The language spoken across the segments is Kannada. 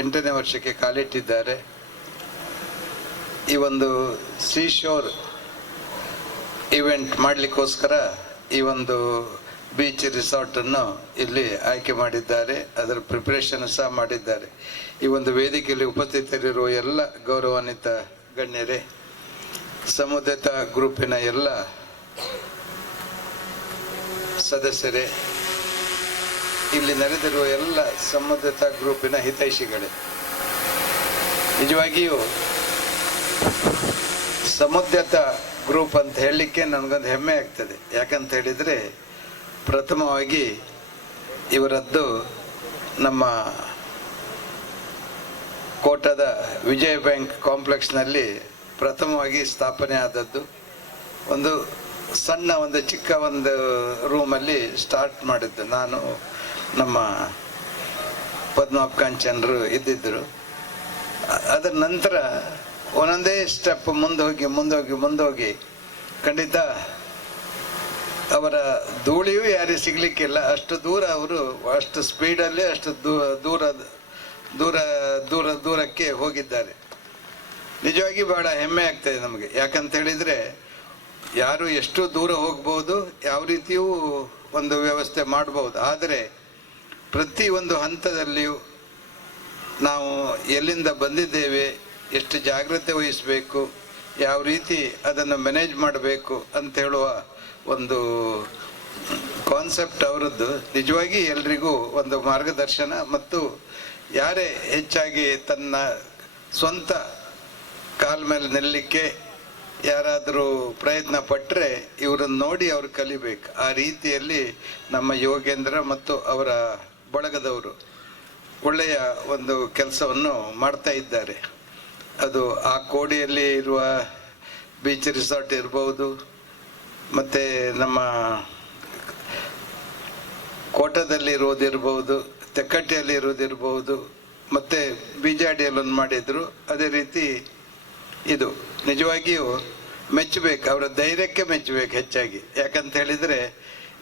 8ನೇ ವರ್ಷಕ್ಕೆ ಕಾಲಿಟ್ಟಿದ್ದಾರೆ. ಈ ಒಂದು ಸೀಶೋರ್ ಇವೆಂಟ್ ಮಾಡಲಿಕ್ಕೋಸ್ಕರ ಈ ಒಂದು ಬೀಚ್ ರಿಸಾರ್ಟನ್ನು ಇಲ್ಲಿ ಆಯ್ಕೆ ಮಾಡಿದ್ದಾರೆ. ಅದರ ಪ್ರಿಪರೇಷನ್ ಸಹ ಮಾಡಿದ್ದಾರೆ. ಈ ಒಂದು ವೇದಿಕೆಯಲ್ಲಿ ಉಪಸ್ಥಿತರಿರುವ ಎಲ್ಲ ಗೌರವಾನ್ವಿತ ಗಣ್ಯರೇ, ಸಮುದಾಯ ಗ್ರೂಪಿನ ಎಲ್ಲ ಸದಸ್ಯರೇ, ಇಲ್ಲಿ ನಡೆದಿರುವ ಎಲ್ಲ ಸಮುದಾಯ ಗ್ರೂಪಿನ ಹಿತೈಷಿಗಳೇ, ನಿಜವಾಗಿಯೂ ಸಮುದಾಯ ಗ್ರೂಪ್ ಅಂತ ಹೇಳಲಿಕ್ಕೆ ನನಗೊಂದು ಹೆಮ್ಮೆ ಆಗ್ತದೆ. ಯಾಕಂತ ಹೇಳಿದರೆ, ಪ್ರಥಮವಾಗಿ ಇವರದ್ದು ನಮ್ಮ ಕೋಟದ ವಿಜಯ ಬ್ಯಾಂಕ್ ಕಾಂಪ್ಲೆಕ್ಸ್ನಲ್ಲಿ ಪ್ರಥಮವಾಗಿ ಸ್ಥಾಪನೆ ಆದದ್ದು. ಒಂದು ಸಣ್ಣ ಒಂದು ಚಿಕ್ಕ ಒಂದು ರೂಮಲ್ಲಿ ಸ್ಟಾರ್ಟ್ ಮಾಡಿದ್ದು. ನಾನು ನಮ್ಮ ಪದ್ಮನಾಭ್ ಕಾಂಚನರು ಇದ್ದಿದ್ದರು. ಅದರ ನಂತರ ಒಂದೊಂದೇ ಸ್ಟೆಪ್ ಮುಂದೋಗಿ ಖಂಡಿತ ಅವರ ಧೂಳಿಯೂ ಯಾರಿಗೆ ಸಿಗ್ಲಿಕ್ಕಿಲ್ಲ. ಅಷ್ಟು ದೂರ ಅವರು ಅಷ್ಟು ಸ್ಪೀಡಲ್ಲೇ ಅಷ್ಟು ದೂರಕ್ಕೆ ಹೋಗಿದ್ದಾರೆ. ನಿಜವಾಗಿ ಬಹಳ ಹೆಮ್ಮೆ ಆಗ್ತದೆ ನಮಗೆ. ಯಾಕಂತ ಹೇಳಿದರೆ, ಯಾರು ಎಷ್ಟು ದೂರ ಹೋಗ್ಬೋದು, ಯಾವ ರೀತಿಯೂ ಒಂದು ವ್ಯವಸ್ಥೆ ಮಾಡಬಹುದು. ಆದರೆ ಪ್ರತಿ ಒಂದು ಹಂತದಲ್ಲಿಯೂ ನಾವು ಎಲ್ಲಿಂದ ಬಂದಿದ್ದೇವೆ, ಎಷ್ಟು ಜಾಗ್ರತೆ ವಹಿಸಬೇಕು, ಯಾವ ರೀತಿ ಅದನ್ನು ಮ್ಯಾನೇಜ್ ಮಾಡಬೇಕು ಅಂತ ಹೇಳುವ ಒಂದು ಕಾನ್ಸೆಪ್ಟ್ ಅವರದ್ದು. ನಿಜವಾಗಿ ಎಲ್ರಿಗೂ ಒಂದು ಮಾರ್ಗದರ್ಶನ. ಮತ್ತು ಯಾರೇ ಹೆಚ್ಚಾಗಿ ತನ್ನ ಸ್ವಂತ ಕಾಲ ಮೇಲೆ ನಿಲ್ಲಲಿಕ್ಕೆ ಯಾರಾದರೂ ಪ್ರಯತ್ನ ಪಟ್ಟರೆ ಇವರನ್ನು ನೋಡಿ ಅವರು ಕಲಿಬೇಕು. ಆ ರೀತಿಯಲ್ಲಿ ನಮ್ಮ ಯೋಗೇಂದ್ರ ಮತ್ತು ಅವರ ಬಳಗದವರು ಒಳ್ಳೆಯ ಒಂದು ಕೆಲಸವನ್ನು ಮಾಡ್ತಾ ಇದ್ದಾರೆ. ಅದು ಆ ಕೋಡಿಯಲ್ಲಿ ಇರುವ ಬೀಚ್ ರಿಸಾರ್ಟ್ ಇರ್ಬೋದು, ಮತ್ತು ನಮ್ಮ ಕೋಟದಲ್ಲಿ ಇರೋದಿರ್ಬೋದು, ತೆಕ್ಕಟ್ಟಿಯಲ್ಲಿ ಇರೋದಿರ್ಬೋದು, ಮತ್ತು ಬಿಜಾಡಿಯಲ್ಲಿ ಒಂದು ಮಾಡಿದ್ರು. ಅದೇ ರೀತಿ ಇದು ನಿಜವಾಗಿಯೂ ಮೆಚ್ಚಬೇಕು, ಅವರ ಧೈರ್ಯಕ್ಕೆ ಮೆಚ್ಚಬೇಕು ಹೆಚ್ಚಾಗಿ. ಯಾಕಂತ ಹೇಳಿದರೆ,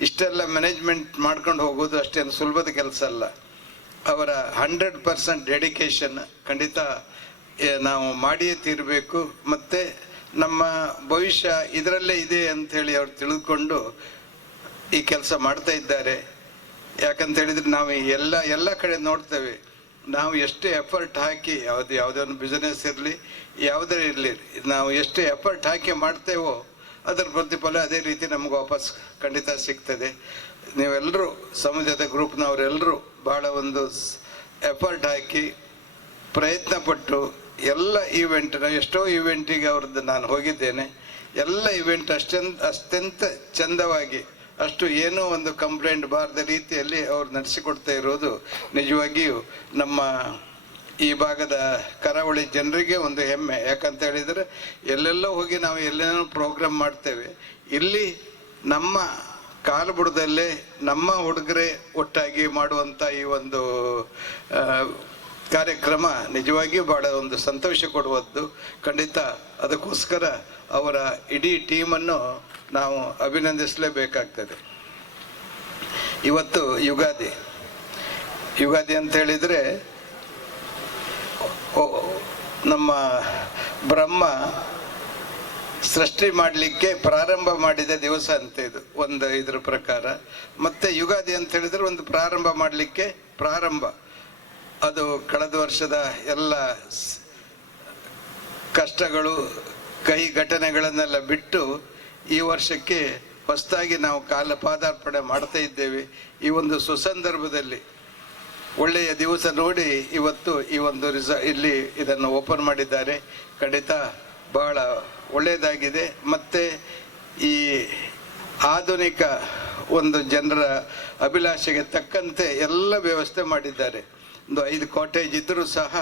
ಇಷ್ಟೆಲ್ಲ ಮ್ಯಾನೇಜ್ಮೆಂಟ್ ಮಾಡ್ಕೊಂಡು ಹೋಗೋದು ಅಷ್ಟೇನು ಸುಲಭದ ಕೆಲಸ ಅಲ್ಲ. ಅವರ 100% ಡೆಡಿಕೇಶನ್ ಖಂಡಿತ ನಾವು ಮಾಡಿಯೇ ತೀರಬೇಕು. ಮತ್ತು ನಮ್ಮ ಭವಿಷ್ಯ ಇದರಲ್ಲೇ ಇದೆ ಅಂಥೇಳಿ ಅವ್ರು ತಿಳಿದುಕೊಂಡು ಈ ಕೆಲಸ ಮಾಡ್ತಾ ಇದ್ದಾರೆ. ಯಾಕಂತ ಹೇಳಿದರೆ, ನಾವು ಎಲ್ಲ ಕಡೆ ನೋಡ್ತೇವೆ, ನಾವು ಎಷ್ಟು ಎಫರ್ಟ್ ಹಾಕಿ ಯಾವುದೇ ಒಂದು ಬಿಸ್ನೆಸ್ ಇರಲಿ, ಯಾವುದೇ ಇರಲಿ, ನಾವು ಎಷ್ಟು ಎಫರ್ಟ್ ಹಾಕಿ ಮಾಡ್ತೇವೋ ಅದರ ಪ್ರತಿಫಲ ಅದೇ ರೀತಿ ನಮ್ಗೆ ವಾಪಸ್ ಖಂಡಿತ ಸಿಗ್ತದೆ. ನೀವೆಲ್ಲರೂ ಸಮುದಾಯ ಗ್ರೂಪ್ನವರೆಲ್ಲರೂ ಬಹಳ ಒಂದು ಎಫರ್ಟ್ ಹಾಕಿ ಪ್ರಯತ್ನ ಪಟ್ಟು ಎಲ್ಲ ಈವೆಂಟ್ನ, ಎಷ್ಟೋ ಈವೆಂಟಿಗೆ ಅವ್ರದ್ದು ನಾನು ಹೋಗಿದ್ದೇನೆ. ಎಲ್ಲ ಈವೆಂಟ್ ಅತ್ಯಂತ ಚಂದವಾಗಿ, ಅಷ್ಟು ಏನೋ ಒಂದು ಕಂಪ್ಲೇಂಟ್ ಬಾರದ ರೀತಿಯಲ್ಲಿ ಅವ್ರು ನಡೆಸಿಕೊಡ್ತಾ ಇರೋದು ನಿಜವಾಗಿಯೂ ನಮ್ಮ ಈ ಭಾಗದ ಕರಾವಳಿ ಜನರಿಗೆ ಒಂದು ಹೆಮ್ಮೆ. ಯಾಕಂತ ಹೇಳಿದರೆ, ಎಲ್ಲೆಲ್ಲೋ ಹೋಗಿ ನಾವು ಎಲ್ಲೇನೋ ಪ್ರೋಗ್ರಾಮ್ ಮಾಡ್ತೇವೆ, ಇಲ್ಲಿ ನಮ್ಮ ಕಾಲುಬುಡದಲ್ಲೇ ನಮ್ಮ ಹುಡುಗರೇ ಒಟ್ಟಾಗಿ ಮಾಡುವಂಥ ಈ ಒಂದು ಕಾರ್ಯಕ್ರಮ ನಿಜವಾಗಿಯೂ ಬಹಳ ಒಂದು ಸಂತೋಷ ಕೊಡುವದ್ದು. ಖಂಡಿತ ಅದಕ್ಕೋಸ್ಕರ ಅವರ ಇಡೀ ಟೀಮನ್ನು ನಾವು ಅಭಿನಂದಿಸಲೇಬೇಕಾಗ್ತದೆ. ಇವತ್ತು ಯುಗಾದಿ ಅಂತ ಹೇಳಿದರೆ, ನಮ್ಮ ಬ್ರಹ್ಮ ಸೃಷ್ಟಿ ಮಾಡಲಿಕ್ಕೆ ಪ್ರಾರಂಭ ಮಾಡಿದ ದಿವಸ ಅಂತ ಇದು ಒಂದು ಇದರ ಪ್ರಕಾರ. ಮತ್ತು ಯುಗಾದಿ ಅಂತ ಹೇಳಿದರೆ ಒಂದು ಪ್ರಾರಂಭ ಮಾಡಲಿಕ್ಕೆ ಅದು ಕಳೆದ ವರ್ಷದ ಎಲ್ಲ ಕಷ್ಟಗಳು, ಕಹಿ ಘಟನೆಗಳನ್ನೆಲ್ಲ ಬಿಟ್ಟು ಈ ವರ್ಷಕ್ಕೆ ಹೊಸದಾಗಿ ನಾವು ಪಾದಾರ್ಪಣೆ ಮಾಡ್ತಾ ಇದ್ದೇವೆ. ಈ ಒಂದು ಸುಸಂದರ್ಭದಲ್ಲಿ ಒಳ್ಳೆಯ ದಿವಸ ನೋಡಿ ಇವತ್ತು ಈ ಒಂದು ಇಲ್ಲಿ ಇದನ್ನು ಓಪನ್ ಮಾಡಿದ್ದಾರೆ. ಖಂಡಿತ ಬಹಳ ಒಳ್ಳೆಯದಾಗಿದೆ. ಮತ್ತು ಈ ಆಧುನಿಕ ಒಂದು ಜನರ ಅಭಿಲಾಷೆಗೆ ತಕ್ಕಂತೆ ಎಲ್ಲ ವ್ಯವಸ್ಥೆ ಮಾಡಿದ್ದಾರೆ. ಒಂದು 5 ಕಾಟೇಜ್ ಇದ್ದರೂ ಸಹ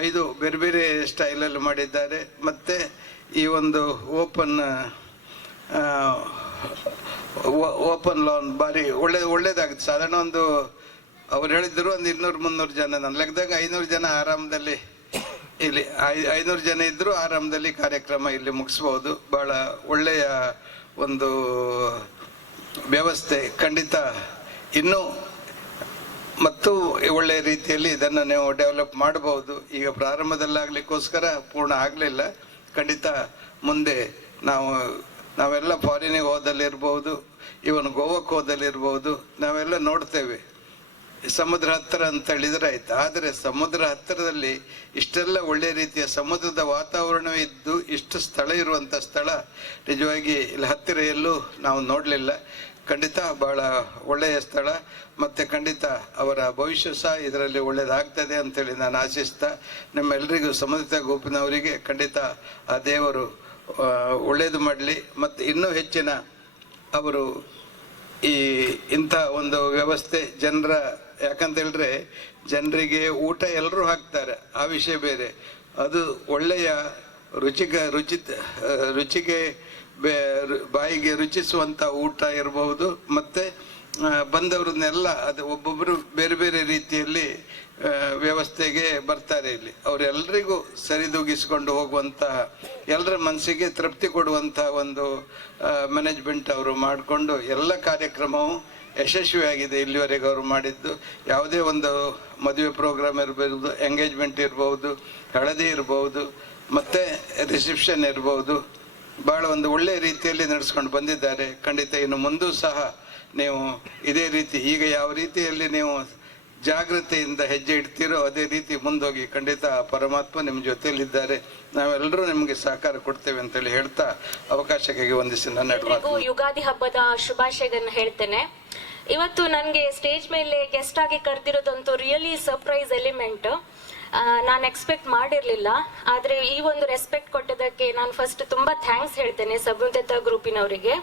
5 ಬೇರೆ ಬೇರೆ ಸ್ಟೈಲಲ್ಲಿ ಮಾಡಿದ್ದಾರೆ. ಮತ್ತು ಈ ಒಂದು ಓಪನ್ ಲಾನ್ ಭಾರಿ ಒಳ್ಳೇದಾಗುತ್ತೆ. ಸಾಧಾರಣ ಒಂದು ಅವ್ರು ಹೇಳಿದ್ರು ಒಂದು 200-300 ಜನ, ನನ್ನ ಲೆಕ್ಕದಾಗ 500 ಜನ ಆರಾಮದಲ್ಲಿ ಇಲ್ಲಿ 500 ಜನ ಇದ್ದರೂ ಆರಾಮದಲ್ಲಿ ಕಾರ್ಯಕ್ರಮ ಇಲ್ಲಿ ಮುಗಿಸ್ಬೋದು. ಬಹಳ ಒಳ್ಳೆಯ ಒಂದು ವ್ಯವಸ್ಥೆ. ಖಂಡಿತ ಇನ್ನೂ ಮತ್ತು ಒಳ್ಳೆಯ ರೀತಿಯಲ್ಲಿ ಇದನ್ನು ನೀವು ಡೆವಲಪ್ ಮಾಡಬಹುದು. ಈಗ ಪ್ರಾರಂಭದಲ್ಲಾಗಲಿಕ್ಕೋಸ್ಕರ ಪೂರ್ಣ ಆಗಲಿಲ್ಲ. ಖಂಡಿತ ಮುಂದೆ ನಾವೆಲ್ಲ ಫಾರಿನಿಗೆ ಹೋದಲ್ಲಿರ್ಬೋದು, ಇವನು ಗೋವಾಕ್ಕೆ ಹೋದಲ್ಲಿರ್ಬೋದು, ನಾವೆಲ್ಲ ನೋಡ್ತೇವೆ ಸಮುದ್ರ ಹತ್ತಿರ ಅಂತ ಹೇಳಿದ್ರೆ ಆಯ್ತು. ಆದರೆ ಸಮುದ್ರ ಹತ್ತಿರದಲ್ಲಿ ಇಷ್ಟೆಲ್ಲ ಒಳ್ಳೆಯ ರೀತಿಯ ಸಮುದ್ರದ ವಾತಾವರಣವೇ ಇದ್ದು ಇಷ್ಟು ಸ್ಥಳ ಇರುವಂಥ ಸ್ಥಳ ನಿಜವಾಗಿ ಇಲ್ಲಿ ಹತ್ತಿರ ಎಲ್ಲೂ ನಾವು ನೋಡಲಿಲ್ಲ. ಖಂಡಿತ ಬಹಳ ಒಳ್ಳೆಯ ಸ್ಥಳ, ಮತ್ತು ಖಂಡಿತ ಅವರ ಭವಿಷ್ಯ ಸಹ ಇದರಲ್ಲಿ ಒಳ್ಳೆಯದಾಗ್ತದೆ ಅಂತೇಳಿ ನಾನು ಆಶಿಸ್ತಾ, ನಿಮ್ಮೆಲ್ಲರಿಗೂ ಸಮುದ್ರ ಗುಂಪಿನವರಿಗೆ ಖಂಡಿತ ಆ ದೇವರು ಒಳ್ಳೆಯದು ಮಾಡಲಿ. ಮತ್ತು ಇನ್ನೂ ಹೆಚ್ಚಿನ ಅವರು ಇಂಥ ಒಂದು ವ್ಯವಸ್ಥೆ ಯಾಕಂತ ಹೇಳಿದ್ರೆ ಜನರಿಗೆ ಊಟ ಎಲ್ಲರೂ ಹಾಕ್ತಾರೆ, ಆ ವಿಷಯ ಬೇರೆ. ಅದು ಒಳ್ಳೆಯ ರುಚಿಗೆ ಬಾಯಿಗೆ ರುಚಿಸುವಂಥ ಊಟ ಇರಬಹುದು. ಮತ್ತು ಬಂದವ್ರನ್ನೆಲ್ಲ ಅದು ಒಬ್ಬೊಬ್ಬರು ಬೇರೆ ಬೇರೆ ರೀತಿಯಲ್ಲಿ ವ್ಯವಸ್ಥೆಗೆ ಬರ್ತಾರೆ. ಇಲ್ಲಿ ಅವರೆಲ್ಲರಿಗೂ ಸರಿದೂಗಿಸಿಕೊಂಡು ಹೋಗುವಂತಹ, ಎಲ್ಲರ ಮನಸ್ಸಿಗೆ ತೃಪ್ತಿ ಕೊಡುವಂತಹ ಒಂದು ಮ್ಯಾನೇಜ್ಮೆಂಟ್ ಅವರು ಮಾಡಿಕೊಂಡು ಎಲ್ಲ ಕಾರ್ಯಕ್ರಮವು ಯಶಸ್ವಿಯಾಗಿದೆ ಇಲ್ಲಿವರೆಗೆ ಅವರು ಮಾಡಿದ್ದು. ಯಾವುದೇ ಒಂದು ಮದುವೆ ಪ್ರೋಗ್ರಾಮ್ ಇರಬಹುದು, ಎಂಗೇಜ್ಮೆಂಟ್ ಇರಬಹುದು, ಹಳದಿ ಇರಬಹುದು, ಮತ್ತು ರಿಸೆಪ್ಷನ್ ಇರಬಹುದು, ಭಾಳ ಒಂದು ಒಳ್ಳೆಯ ರೀತಿಯಲ್ಲಿ ನಡೆಸ್ಕೊಂಡು ಬಂದಿದ್ದಾರೆ. ಖಂಡಿತ ಇನ್ನು ಮುಂದೂ ಸಹ ನೀವು ಇದೇ ರೀತಿ, ಈಗ ಯಾವ ರೀತಿಯಲ್ಲಿ ನೀವು ಜಾಗೃತಿಯಿಂದ ಹೆಜ್ಜೆ ಇಡ್ತೀರೋ ಅದೇ ರೀತಿ ಮುಂದೋಗಿ. ಖಂಡಿತ ಪರಮಾತ್ಮ ನಿಮ್ಮ ಜೊತೆಯಲ್ಲಿದ್ದಾರೆ, ನಾವೆಲ್ಲರೂ ನಿಮಗೆ ಸಹಕಾರ ಕೊಡ್ತೇವೆ ಅಂತೇಳಿ ಹೇಳ್ತಾ ಅವಕಾಶಕ್ಕಾಗಿ ವಂದಿಸಿ ನನ್ನ ಯುಗಾದಿ ಹಬ್ಬದ ಶುಭಾಶಯಗಳನ್ನ ಹೇಳ್ತೇನೆ. ಇವತ್ತು ನನಗೆ ಸ್ಟೇಜ್ ಮೇಲೆ ಗೆಸ್ಟ್ ಆಗಿ ಕರೆದಿರೋದಂತೂ ರಿಯಲಿ ಸರ್ಪ್ರೈಸ್ ಎಲಿಮೆಂಟ್. ನಾನು ಎಕ್ಸ್ಪೆಕ್ಟ್ ಮಾಡಿರಲಿಲ್ಲ. ಆದರೆ ಈ ಒಂದು ರೆಸ್ಪೆಕ್ಟ್ ಕೊಟ್ಟಿದ್ದಕ್ಕೆ ನಾನು ಫಸ್ಟ್ ತುಂಬ ಥ್ಯಾಂಕ್ಸ್ ಹೇಳ್ತೇನೆ ಸಮುದ್ರ ಗ್ರೂಪಿನವರಿಗೆ.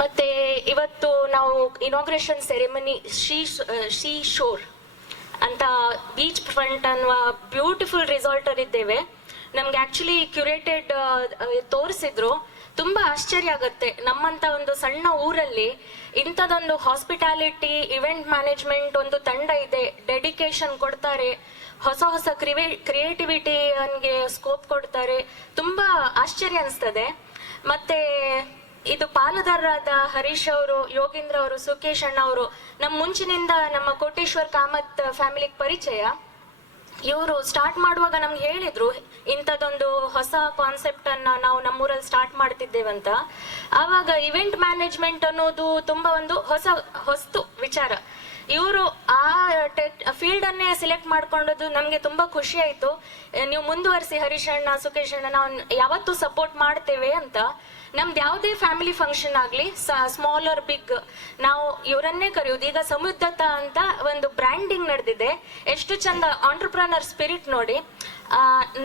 ಮತ್ತೆ ಇವತ್ತು ನಾವು ಇನಾಗ್ರೇಷನ್ ಸೆರೆಮನಿ ಶೀ ಶೋರ್ ಅಂತ ಬೀಚ್ ಫ್ರಂಟ್ ಅನ್ನುವ ಬ್ಯೂಟಿಫುಲ್ ರಿಸಾರ್ಟ್ ಅಲ್ಲಿ ಇದ್ದೇವೆ. ನಮ್ಗೆ ಆಕ್ಚುಲಿ ಕ್ಯೂರೇಟೆಡ್ ತೋರಿಸಿದ್ರು. ತುಂಬಾ ಆಶ್ಚರ್ಯ ಆಗುತ್ತೆ, ನಮ್ಮಂತ ಒಂದು ಸಣ್ಣ ಊರಲ್ಲಿ ಇಂಥದೊಂದು ಹಾಸ್ಪಿಟಾಲಿಟಿ ಇವೆಂಟ್ ಮ್ಯಾನೇಜ್ಮೆಂಟ್ ಒಂದು ತಂಡ ಇದೆ, ಡೆಡಿಕೇಶನ್ ಕೊಡ್ತಾರೆ, ಹೊಸ ಹೊಸ ಕ್ರಿಯೇಟಿವಿಟಿಗೆ ಸ್ಕೋಪ್ ಕೊಡ್ತಾರೆ. ತುಂಬಾ ಆಶ್ಚರ್ಯ ಅನಿಸ್ತದೆ. ಮತ್ತೆ ಇದು ಪಾಲುದಾರರಾದ ಹರೀಶ್ ಅವರು, ಯೋಗೇಂದ್ರ ಅವರು, ಸುಕೇಶ್ ಅಣ್ಣ ಅವರು ನಮ್ಮ ಮುಂಚಿನಿಂದ ನಮ್ಮ ಕೋಟೇಶ್ವರ್ ಕಾಮತ್ ಫ್ಯಾಮಿಲಿಗೆ ಪರಿಚಯ. ಇವರು ಸ್ಟಾರ್ಟ್ ಮಾಡುವಾಗ ನಮ್ಗೆ ಹೇಳಿದ್ರು ಇಂಥದ್ದೊಂದು ಹೊಸ ಕಾನ್ಸೆಪ್ಟ್ ಅನ್ನ ನಾವು ನಮ್ಮೂರಲ್ಲಿ ಸ್ಟಾರ್ಟ್ ಮಾಡ್ತಿದ್ದೇವಂತ. ಆವಾಗ ಇವೆಂಟ್ ಮ್ಯಾನೇಜ್ಮೆಂಟ್ ಅನ್ನೋದು ತುಂಬಾ ಒಂದು ಹೊಸ್ತು ವಿಚಾರ. ಇವರು ಆ ಫೀಲ್ಡ್ ಅನ್ನೇ ಸಿಲೆಕ್ಟ್ ಮಾಡ್ಕೊಂಡದ್ದು ನಮ್ಗೆ ತುಂಬಾ ಖುಷಿ ಆಯ್ತು. ನೀವು ಮುಂದುವರಿಸಿ ಹರೀಶ್ ಅಣ್ಣ, ಸುಕೇಶ್ ಅಣ್ಣ, ನಾವು ಯಾವತ್ತೂ ಸಪೋರ್ಟ್ ಮಾಡ್ತೇವೆ ಅಂತ. ನಮ್ದು ಯಾವುದೇ ಫ್ಯಾಮಿಲಿ ಫಂಕ್ಷನ್ ಆಗ್ಲಿ, ಸ್ಮಾಲ್ ಆರ್ ಬಿಗ್, ನಾವು ಇವರನ್ನೇ ಕರೆಯೋದು. ಈಗ ಸಮುದ್ರತ ಅಂತ ಒಂದು ಬ್ರ್ಯಾಂಡಿಂಗ್ ನಡೆದಿದೆ, ಎಷ್ಟು ಚಂದ ಆಂಟ್ರಪ್ರನರ್ ಸ್ಪಿರಿಟ್ ನೋಡಿ.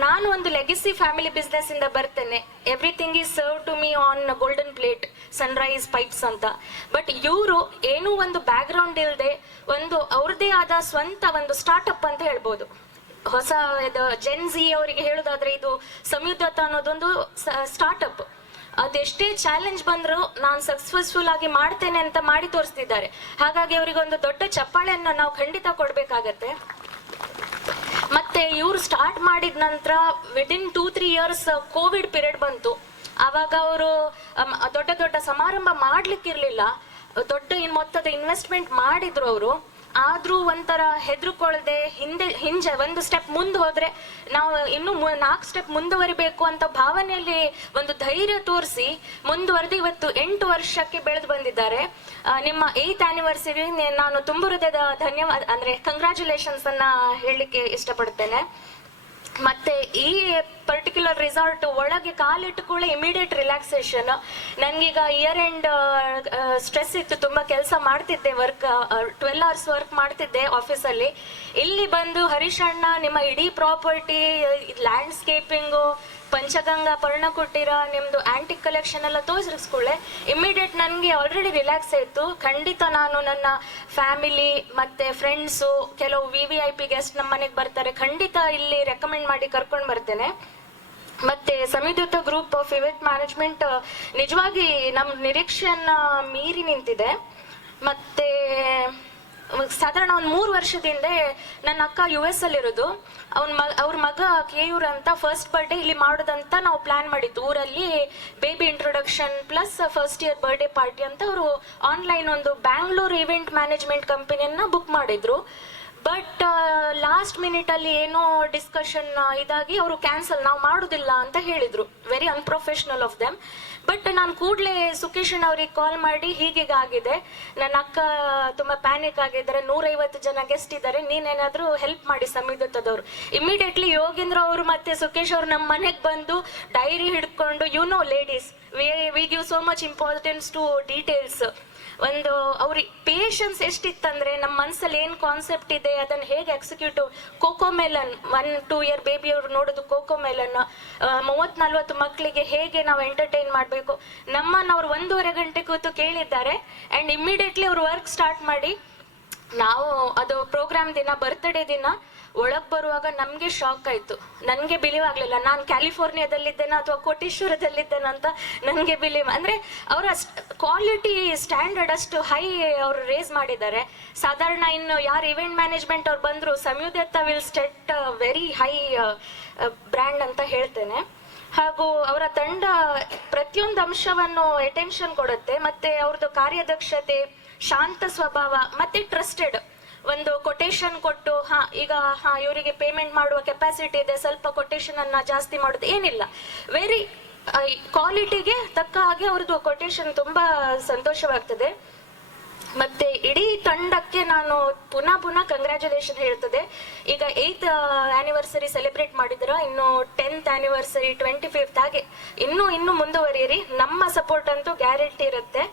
ನಾನು ಒಂದು ಲೆಗಸಿ ಫ್ಯಾಮಿಲಿ ಬಿಸ್ನೆಸ್ ಇಂದ ಬರ್ತೇನೆ. Everything is serve to me on golden plate, sunrise pipes ಅಂತ. ಬಟ್ ಇವರು ಏನೂ ಒಂದು ಬ್ಯಾಕ್ ಗ್ರೌಂಡ್ ಇಲ್ಲದೆ ಒಂದು ಅವ್ರದೇ ಆದ ಸ್ವಂತ ಒಂದು ಸ್ಟಾರ್ಟ್ಅಪ್ ಅಂತ ಹೇಳ್ಬೋದು. ಹೊಸ ಜೆನ್ಜಿ ಅವರಿಗೆ ಹೇಳೋದಾದ್ರೆ ಇದು ಸಮುದ್ರತ ಅನ್ನೋದೊಂದು ಸ್ಟಾರ್ಟ್ಅಪ್. ಅದೆಷ್ಟೇ ಚಾಲೆಂಜ್ ಬಂದ್ರು ನಾನು ಸಕ್ಸಸ್ಫುಲ್ ಆಗಿ ಮಾಡ್ತೇನೆ ಅಂತ ಮಾಡಿ ತೋರಿಸ್ತಿದ್ದಾರೆ. ಹಾಗಾಗಿ ಅವರಿಗೆ ಒಂದು ದೊಡ್ಡ ಚಪ್ಪಾಳೆಯನ್ನ ನಾವು ಖಂಡಿತ ಕೊಡ್ಬೇಕಾಗತ್ತೆ. ಮತ್ತೆ ಇವ್ರು ಸ್ಟಾರ್ಟ್ ಮಾಡಿದ ನಂತರ ವಿದಿನ್ 2-3 ಇಯರ್ಸ್ ಕೋವಿಡ್ ಪೀರಿಯಡ್ ಬಂತು. ಆವಾಗ ಅವರು ದೊಡ್ಡ ದೊಡ್ಡ ಸಮಾರಂಭ ಮಾಡ್ಲಿಕ್ಕಿರ್ಲಿಲ್ಲ, ದೊಡ್ಡ ಮೊತ್ತದ ಇನ್ವೆಸ್ಟ್ಮೆಂಟ್ ಮಾಡಿದ್ರು ಅವರು. ಆದ್ರೂ ಒಂಥರ ಹೆದರ್ಕೊಳ್ದೆ ಹಿಂಜೆ ಒಂದು ಸ್ಟೆಪ್ ಮುಂದೆ ಹೋದ್ರೆ ನಾವು ಇನ್ನು 4 ಸ್ಟೆಪ್ ಮುಂದುವರಿಬೇಕು ಅಂತ ಭಾವನೆಯಲ್ಲಿ ಒಂದು ಧೈರ್ಯ ತೋರಿಸಿ ಮುಂದುವರೆದು ಇವತ್ತು 8 ವರ್ಷಕ್ಕೆ ಬೆಳೆದು ಬಂದಿದ್ದಾರೆ. ನಿಮ್ಮ 8th ಆನಿವರ್ಸರಿ ನಾನು ತುಂಬ ಹೃದಯದ ಧನ್ಯವಾದ ಅಂದ್ರೆ ಕಂಗ್ರ್ಯಾಚುಲೇಷನ್ಸ್ ಅನ್ನ ಹೇಳಲಿಕ್ಕೆ ಇಷ್ಟಪಡ್ತೇನೆ. ಮತ್ತೆ ಈ ಪರ್ಟಿಕ್ಯುಲರ್ ರಿಸಾರ್ಟ್ ಒಳಗೆ ಕಾಲಿಟ್ಟುಕೊಳ್ಳೆ ಇಮಿಡಿಯೇಟ್ ರಿಲ್ಯಾಕ್ಸೇಷನ್. ನನ್ಗೀಗ ಇಯರ್ ಎಂಡ್ ಸ್ಟ್ರೆಸ್ ಇತ್ತು, ತುಂಬಾ ಕೆಲಸ ಮಾಡ್ತಿದ್ದೆ, 12 hours ವರ್ಕ್ ಮಾಡ್ತಿದ್ದೆ ಆಫೀಸಲ್ಲಿ. ಇಲ್ಲಿ ಬಂದು ಹರೀಶ್ ಅಣ್ಣ ನಿಮ್ಮ ಇಡೀ ಪ್ರಾಪರ್ಟಿ, ಲ್ಯಾಂಡ್ಸ್ಕೇಪಿಂಗು, ಪಂಚಗಂಗಾ, ಪರ್ಣಕುಟೀರ, ನಿಮ್ದು ಆಂಟಿಕ್ ಕಲೆಕ್ಷನ್ ಎಲ್ಲ ತೋರಿಸ್ಕೊಳ್ಳೆ ಇಮಿಡಿಯೇಟ್ ನನಗೆ ಆಲ್ರೆಡಿ ರಿಲ್ಯಾಕ್ಸ್ ಆಯ್ತು. ಖಂಡಿತ ನಾನು ನನ್ನ ಫ್ಯಾಮಿಲಿ ಮತ್ತೆ ಫ್ರೆಂಡ್ಸು, ಕೆಲವು VVIP ಗೆಸ್ಟ್ ನಮ್ಮ ಮನೆಗೆ ಬರ್ತಾರೆ, ಖಂಡಿತ ಇಲ್ಲಿ ರೆಕಮೆಂಡ್ ಮಾಡಿ ಕರ್ಕೊಂಡು ಬರ್ತೇನೆ. ಮತ್ತೆ ಸಮುದ್ರ ಗ್ರೂಪ್ ಆಫ್ ಇವೆಂಟ್ ಮ್ಯಾನೇಜ್ಮೆಂಟ್ ನಿಜವಾಗಿ ನಮ್ಮ ನಿರೀಕ್ಷೆಯನ್ನ ಮೀರಿ ನಿಂತಿದೆ. ಮತ್ತೆ ಸಾಧಾರಣ ಒಂದು 3 ವರ್ಷದಿಂದ ನನ್ನ ಅಕ್ಕ US ಅಲ್ಲಿರೋದು. ಅವ್ರ ಮಗ ಕೇಯೂರ್ ಅಂತ ಫಸ್ಟ್ ಬರ್ಡೇ ಇಲ್ಲಿ ಮಾಡೋದಂತ ನಾವು ಪ್ಲಾನ್ ಮಾಡಿದ್ದು. ಊರಲ್ಲಿ baby introduction plus first year birthday party ಅಂತ ಅವರು ಆನ್ಲೈನ್ ಒಂದು ಬ್ಯಾಂಗ್ಳೂರ್ ಇವೆಂಟ್ ಮ್ಯಾನೇಜ್ಮೆಂಟ್ ಕಂಪನಿಯನ್ನ ಬುಕ್ ಮಾಡಿದ್ರು. ಬಟ್ ಲಾಸ್ಟ್ ಮಿನಿಟ್ ಅಲ್ಲಿ ಏನೋ ಡಿಸ್ಕಷನ್ ಇದಾಗಿ ಅವರು ಕ್ಯಾನ್ಸಲ್, ನಾವು ಮಾಡೋದಿಲ್ಲ ಅಂತ ಹೇಳಿದ್ರು. Very unprofessional of them. But ನಾನು ಕೂಡಲೇ ಸುಕೇಶನ್ ಅವ್ರಿಗೆ ಕಾಲ್ ಮಾಡಿ ಹೀಗೀಗಾಗಿದೆ, ನನ್ನ ಅಕ್ಕ ತುಂಬಾ ಪ್ಯಾನಿಕ್ ಆಗಿದ್ದಾರೆ, 150 ಜನ ಗೆಸ್ಟ್ ಇದ್ದಾರೆ, ನೀನೇನಾದ್ರೂ ಹೆಲ್ಪ್ ಮಾಡಿ ಸಂಯುಕ್ತದವ್ರು. ಇಮಿಡಿಯೇಟ್ಲಿ ಯೋಗೇಂದ್ರ ಅವರು ಮತ್ತೆ ಸುಕೇಶ್ ಅವರು ನಮ್ಮ ಮನೆಗೆ ಬಂದು ಡೈರಿ ಹಿಡ್ಕೊಂಡು, you know ladies we give so much importance to details. ಒಂದು ಅವ್ರಿಗೆ ಪೇಷನ್ಸ್ ಎಷ್ಟಿತ್ತಂದ್ರೆ ನಮ್ಮ ಮನಸ್ಸಲ್ಲಿ ಏನ್ ಕಾನ್ಸೆಪ್ಟ್ ಇದೆ ಅದನ್ನ ಹೇಗೆ executive. Cocoa melon 1-2 year baby ಅವರು ನೋಡೋದು ಕೋಕೋ ಮೆಲನ್, 30-40 ಮಕ್ಕಳಿಗೆ ಹೇಗೆ ನಾವು ಎಂಟರ್ಟೈನ್ ಮಾಡಬೇಕು, ನಮ್ಮನ್ನ ಅವ್ರು 1.5 ಗಂಟೆ ಕೂತು ಕೇಳಿದ್ದಾರೆ. ಅಂಡ್ ಇಮಿಡಿಯೇಟ್ಲಿ ಅವ್ರು ವರ್ಕ್ ಸ್ಟಾರ್ಟ್ ಮಾಡಿ, ನಾವು ಅದು ಪ್ರೋಗ್ರಾಮ್ ದಿನ, ಬರ್ತ್ಡೇ ದಿನ ಒಳಗ್ ಬರುವಾಗ ನಮ್ಗೆ ಶಾಕ್ ಆಯ್ತು. ನನ್ಗೆ ಬಿಲೀವ್ ಆಗ್ಲಿಲ್ಲ, ನಾನು ಕ್ಯಾಲಿಫೋರ್ನಿಯಾದಲ್ಲಿದ್ದೇನೆ ಅಥವಾ ಕೋಟೇಶ್ವರದಲ್ಲಿದ್ದೇನೆ ಅಂತ ನನ್ಗೆ ಬಿಲೀವ್. ಅಂದ್ರೆ ಅವರ ಕ್ವಾಲಿಟಿ ಸ್ಟ್ಯಾಂಡರ್ಡ್ ಅಷ್ಟು ಹೈ ಅವರು ರೇಸ್ ಮಾಡಿದ್ದಾರೆ. ಸಾಧಾರಣ ಇನ್ನು ಯಾರು ಇವೆಂಟ್ ಮ್ಯಾನೇಜ್ಮೆಂಟ್ ಅವ್ರು ಬಂದ್ರು, Samyukta will set very high brand ಅಂತ ಹೇಳ್ತೇನೆ. ಹಾಗೂ ಅವರ ತಂಡ ಪ್ರತಿಯೊಂದು ಅಂಶವನ್ನು ಅಟೆನ್ಷನ್ ಕೊಡುತ್ತೆ. ಮತ್ತೆ ಅವ್ರದ್ದು ಕಾರ್ಯದಕ್ಷತೆ, ಶಾಂತ ಸ್ವಭಾವ, ಮತ್ತೆ ಟ್ರಸ್ಟೆಡ್. ಒಂದು ಕೊಟೇಶನ್ ಕೊಟ್ಟು ಈಗ ಇವರಿಗೆ ಪೇಮೆಂಟ್ ಮಾಡುವ ಕೆಪಾಸಿಟಿ ಇದೆ, ಸ್ವಲ್ಪ ಕೊಟೇಶನ್ ಅನ್ನ ಜಾಸ್ತಿ ಮಾಡೋದು ಏನಿಲ್ಲ. ವೆರಿ ಕ್ವಾಲಿಟಿಗೆ ತಕ್ಕ ಹಾಗೆ ಅವ್ರದ್ದು ಕೊಟೇಶನ್ ತುಂಬಾ ಸಂತೋಷವಾಗ್ತದೆ. ಮತ್ತೆ ಇಡೀ ತಂಡಕ್ಕೆ ನಾನು ಪುನಃ ಕಂಗ್ರ್ಯಾಚುಲೇಷನ್ ಹೇಳ್ತದೆ. ಈಗ 8th ಆನಿವರ್ಸರಿ ಸೆಲೆಬ್ರೇಟ್ ಮಾಡಿದ್ರ, ಇನ್ನು 10th ಆನಿವರ್ಸರಿ, 25th ಹಾಗೆ ಇನ್ನು ಮುಂದುವರಿಯಿರಿ. ನಮ್ಮ ಸಪೋರ್ಟ್ ಅಂತೂ ಗ್ಯಾರಂಟಿ ಇರುತ್ತೆ.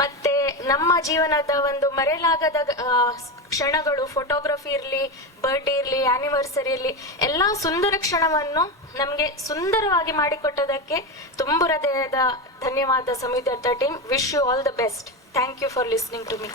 ಮತ್ತೆ ನಮ್ಮ ಜೀವನದ ಒಂದು ಮರೆಯಲಾಗದ ಕ್ಷಣಗಳು, ಫೋಟೋಗ್ರಫಿ ಇರ್ಲಿ, ಬರ್ಡೇ ಇರ್ಲಿ, ಆನಿವರ್ಸರಿ ಇರ್ಲಿ, ಎಲ್ಲಾ ಸುಂದರ ಕ್ಷಣವನ್ನು ನಮ್ಗೆ ಸುಂದರವಾಗಿ ಮಾಡಿಕೊಟ್ಟದಕ್ಕೆ ತುಂಬ ಹೃದಯದ ಧನ್ಯವಾದ Samyukta team. Wish you all the best. Thank you for listening to me.